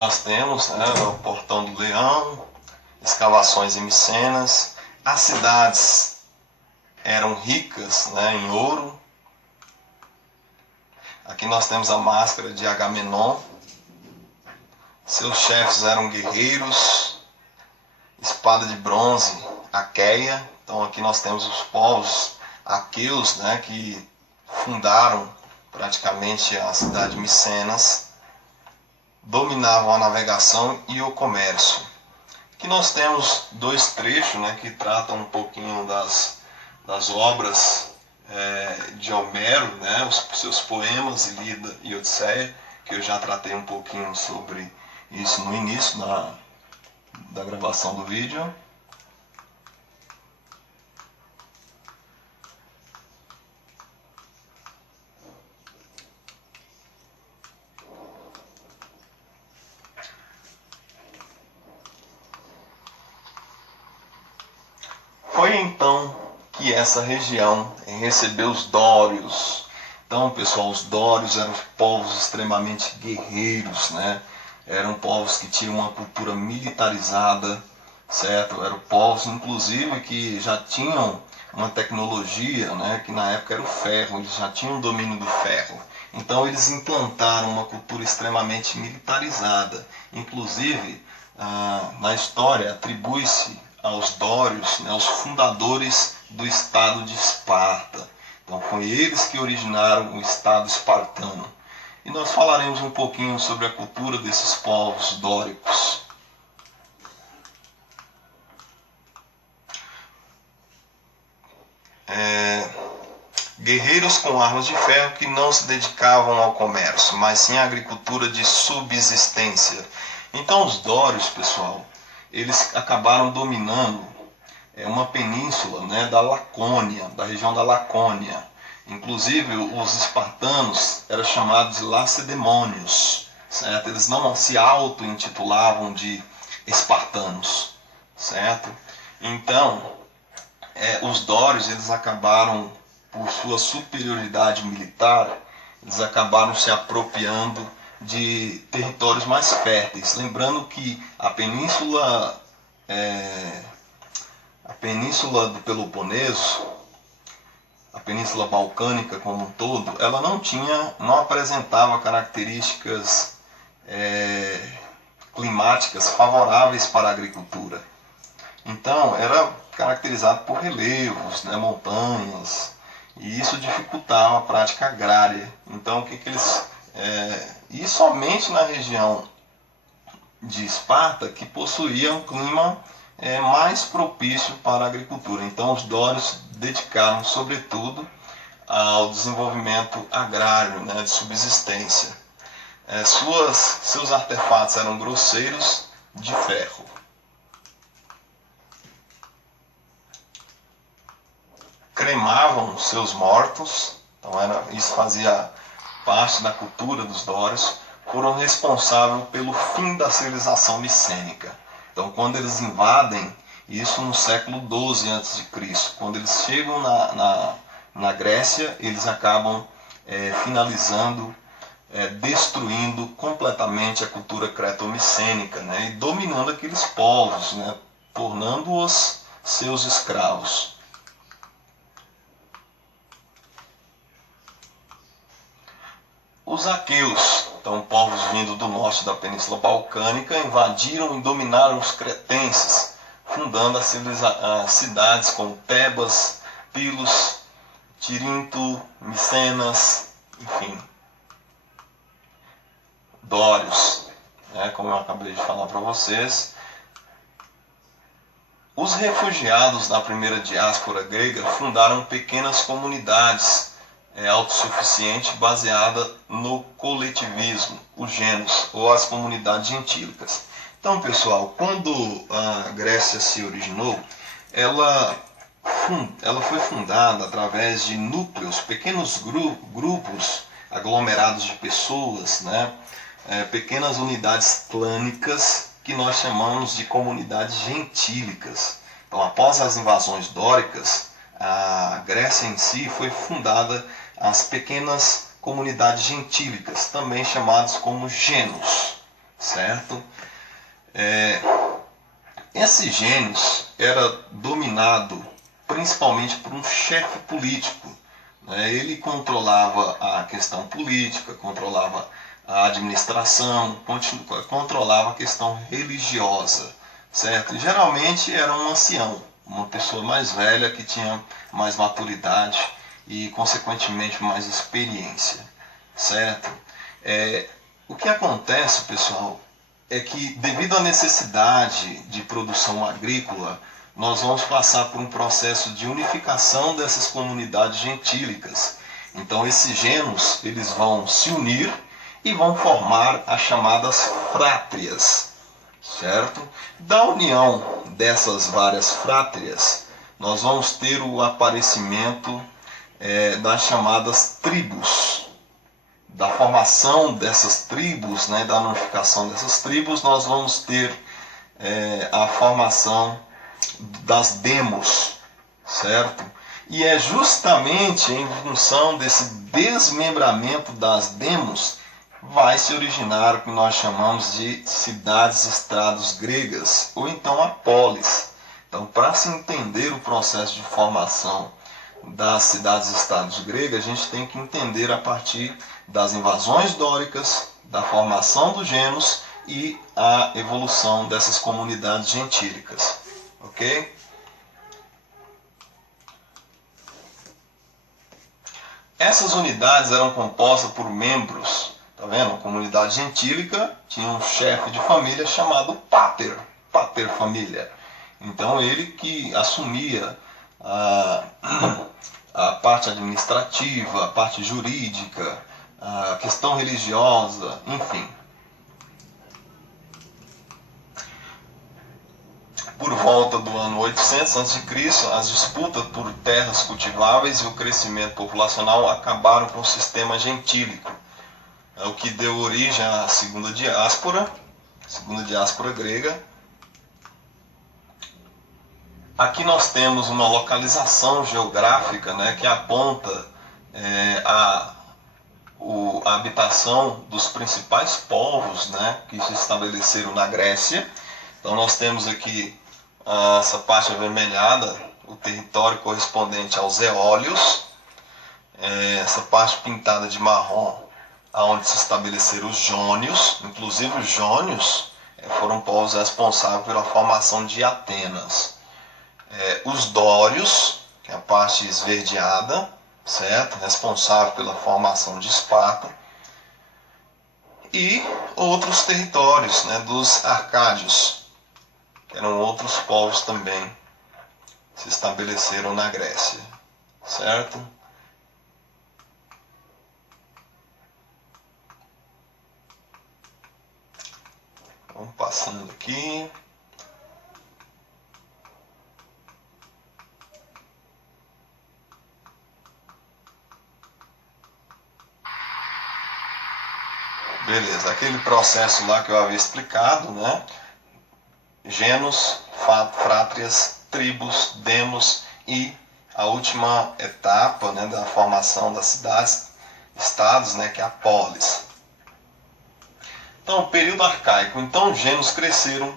Nós temos, né, o Portão do Leão, escavações em Micenas. As cidades eram ricas, né, em ouro. Aqui nós temos a máscara de Agamenon. Seus chefes eram guerreiros. Espada de bronze, Aqueia. Então aqui nós temos os povos aqueus, né, que fundaram praticamente a cidade de Micenas. Dominavam a navegação e o comércio. Aqui nós temos dois trechos, né, que tratam um pouquinho das obras de Homero, né, os seus poemas, Ilíada e Odisseia, que eu já tratei um pouquinho sobre isso no início da gravação do vídeo. Foi então que essa região recebeu os dórios. Então, pessoal, os dórios eram povos extremamente guerreiros, né? Eram povos que tinham uma cultura militarizada, certo? Eram povos, inclusive, que já tinham uma tecnologia, né? Que na época era o ferro, eles já tinham o domínio do ferro. Então, eles implantaram uma cultura extremamente militarizada. Inclusive, na história, atribui-se aos dórios, né, os fundadores do estado de Esparta. Então foi eles que originaram o estado espartano. E nós falaremos um pouquinho sobre a cultura desses povos dóricos. Guerreiros com armas de ferro que não se dedicavam ao comércio, mas sim à agricultura de subsistência. Então os dórios, pessoal, eles acabaram dominando uma península, né, da Lacônia, da região da Lacônia. Inclusive os espartanos eram chamados de lacedemônios, certo? Eles não se auto-intitulavam de espartanos, certo? Então os dórios, eles acabaram, por sua superioridade militar, eles acabaram se apropriando de territórios mais férteis. Lembrando que a península do Peloponeso, a península balcânica como um todo, ela não apresentava características climáticas favoráveis para a agricultura. Então era caracterizado por relevos, né, montanhas, e isso dificultava a prática agrária. Então e somente na região de Esparta que possuía um clima mais propício para a agricultura. Então os dórios dedicaram sobretudo ao desenvolvimento agrário, né, de subsistência. Seus artefatos eram grosseiros de ferro. Cremavam seus mortos, então isso fazia parte da cultura dos dórios. Foram responsáveis pelo fim da civilização micênica. Então, quando eles invadem, isso no século XII a.C., quando eles chegam na Grécia, eles acabam finalizando, destruindo completamente a cultura creto-micênica, né, e dominando aqueles povos, né, tornando-os seus escravos. Os aqueus, então povos vindos do norte da Península Balcânica, invadiram e dominaram os cretenses, fundando as cidades como Tebas, Pilos, Tirinto, Micenas, enfim, Dórios, né, como eu acabei de falar para vocês. Os refugiados da primeira diáspora grega fundaram pequenas comunidades autossuficiente baseada no coletivismo, os gênos ou as comunidades gentílicas. Então, pessoal, quando a Grécia se originou, ela foi fundada através de núcleos, pequenos grupos aglomerados de pessoas, né? Pequenas unidades clânicas que nós chamamos de comunidades gentílicas. Então, após as invasões dóricas, a Grécia em si foi fundada as pequenas comunidades gentílicas, também chamadas como genos. certo? Esse gênios era dominado principalmente por um chefe político, né? Ele controlava a questão política, controlava a administração, controlava a questão religiosa, certo? E geralmente era um ancião, uma pessoa mais velha que tinha mais maturidade e, consequentemente, mais experiência, certo? O que acontece, pessoal, é que devido à necessidade de produção agrícola, nós vamos passar por um processo de unificação dessas comunidades gentílicas. Então esses gênios, eles vão se unir e vão formar as chamadas frátrias, certo? Da união dessas várias frátrias, nós vamos ter o aparecimento das chamadas tribos. Da formação dessas tribos, né, da unificação dessas tribos, nós vamos ter a formação das demos, certo? E é justamente em função desse desmembramento das demos vai se originar o que nós chamamos de cidades-estados gregas, ou então a polis. Então, para se entender o processo de formação das cidades-estados gregas, a gente tem que entender a partir das invasões dóricas, da formação dos gênios e a evolução dessas comunidades gentílicas. Ok? Essas unidades eram compostas por membros, tá vendo? A comunidade gentílica tinha um chefe de família chamado pater família. Então ele que assumia a parte administrativa, a parte jurídica, a questão religiosa, enfim. Por volta do ano 800 a.C., as disputas por terras cultiváveis e o crescimento populacional acabaram com o sistema gentílico, o que deu origem à segunda diáspora grega. Aqui nós temos uma localização geográfica, né, que aponta a habitação dos principais povos, né, que se estabeleceram na Grécia. Então nós temos aqui essa parte avermelhada, o território correspondente aos eólios, essa parte pintada de marrom, onde se estabeleceram os jônios. Inclusive os jônios foram povos responsáveis pela formação de Atenas. Os dórios, que é a parte esverdeada, certo? Responsável pela formação de Esparta, e outros territórios, né, dos arcádios, que eram outros povos também que se estabeleceram na Grécia, certo? Vamos passando aqui. Beleza, aquele processo lá que eu havia explicado, né? Genos, frátrias, tribos, demos e a última etapa, né, da formação das cidades, estados, né, que é a polis. Então, período arcaico. Então, os genos cresceram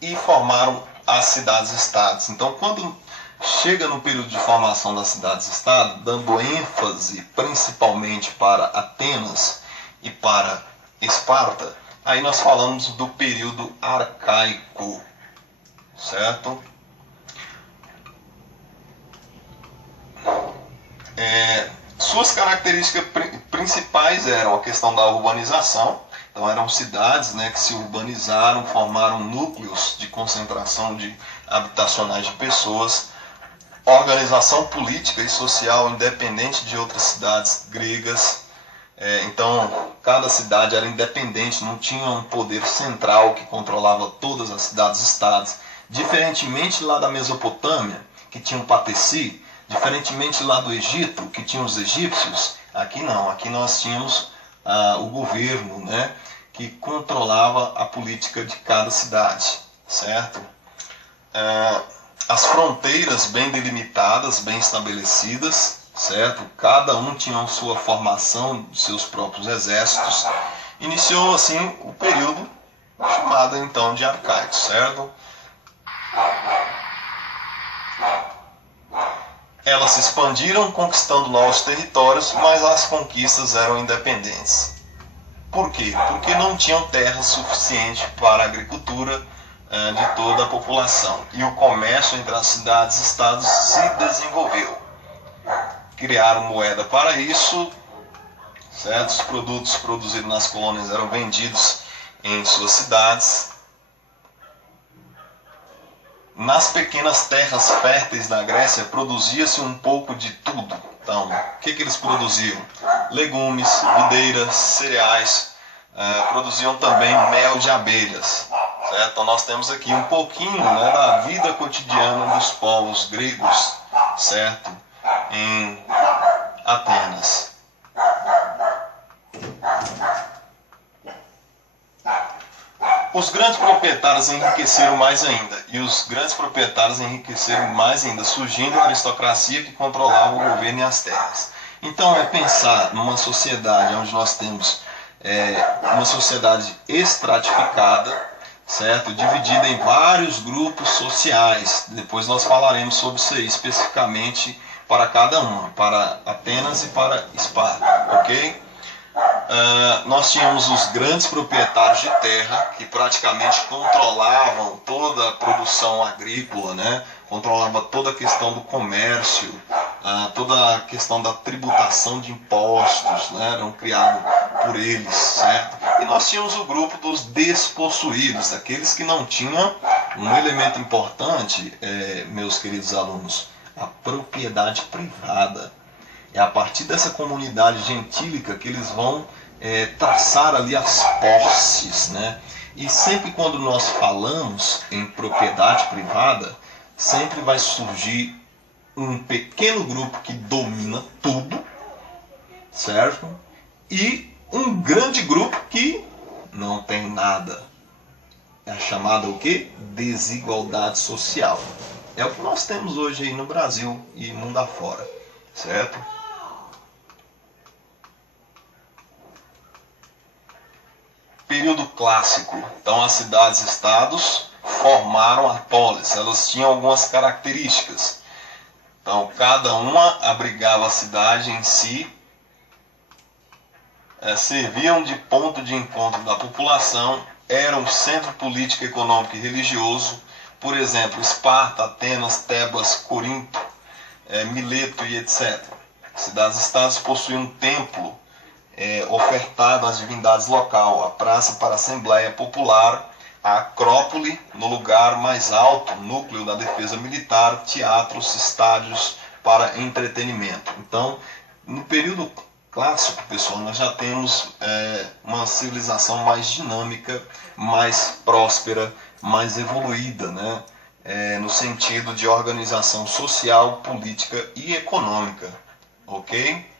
e formaram as cidades-estados. Então, quando chega no período de formação das cidades-estado, dando ênfase principalmente para Atenas e para Esparta, aí nós falamos do período arcaico, certo? Suas características principais eram a questão da urbanização. Então eram cidades, né, que se urbanizaram, formaram núcleos de concentração de habitacionais de pessoas, organização política e social independente de outras cidades gregas. Então cada cidade era independente, não tinha um poder central que controlava todas as cidades-estados, diferentemente lá da Mesopotâmia, que tinha um pateci, diferentemente lá do Egito, que tinha os egípcios. Aqui não, aqui nós tínhamos o governo, né, que controlava a política de cada cidade, certo? As fronteiras bem delimitadas, bem estabelecidas, certo? Cada um tinha sua formação de seus próprios exércitos. Iniciou assim o período chamada então de arcaicos, certo? Elas se expandiram conquistando novos territórios, mas as conquistas eram independentes. Por quê? Porque não tinham terra suficiente para a agricultura de toda a população. E o comércio entre as cidades e estados se desenvolveu. Criaram moeda para isso, certo? Os produtos produzidos nas colônias eram vendidos em suas cidades. Nas pequenas terras férteis da Grécia produzia-se um pouco de tudo. Então, o que eles produziam? Legumes, videiras, cereais, produziam também mel de abelhas. Certo? Então nós temos aqui um pouquinho, né, da vida cotidiana dos povos gregos, certo? Em Atenas. Os grandes proprietários enriqueceram mais ainda, e os grandes proprietários enriqueceram mais ainda, surgindo a aristocracia que controlava o governo e as terras. Então é pensar numa sociedade onde nós temos uma sociedade estratificada, certo? Dividida em vários grupos sociais. Depois nós falaremos sobre isso aí especificamente para cada uma, para Atenas e para Esparta, ok? Nós tínhamos os grandes proprietários de terra que praticamente controlavam toda a produção agrícola, né? Controlava toda a questão do comércio, toda a questão da tributação de impostos, né? Eram criados por eles, certo? E nós tínhamos o grupo dos despossuídos, aqueles que não tinham um elemento importante, meus queridos alunos, a propriedade privada. É a partir dessa comunidade gentílica que eles vão traçar ali as posses, né? E sempre quando nós falamos em propriedade privada, sempre vai surgir um pequeno grupo que domina tudo, certo? E um grande grupo que não tem nada. É a chamada o quê? Desigualdade social. É o que nós temos hoje aí no Brasil e mundo afora, certo? Período clássico. Então as cidades-estados formaram a polis. Elas tinham algumas características. Então cada uma abrigava a cidade em si, serviam de ponto de encontro da população, eram centro político, econômico e religioso. Por exemplo, Esparta, Atenas, Tebas, Corinto, Mileto e etc. Cidades-estados possuíam um templo ofertado às divindades local, a praça para a Assembleia Popular, a Acrópole, no lugar mais alto, núcleo da defesa militar, teatros, estádios para entretenimento. Então, no período clássico, pessoal, nós já temos uma civilização mais dinâmica, mais próspera, mais evoluída, né? No sentido de organização social, política e econômica, ok?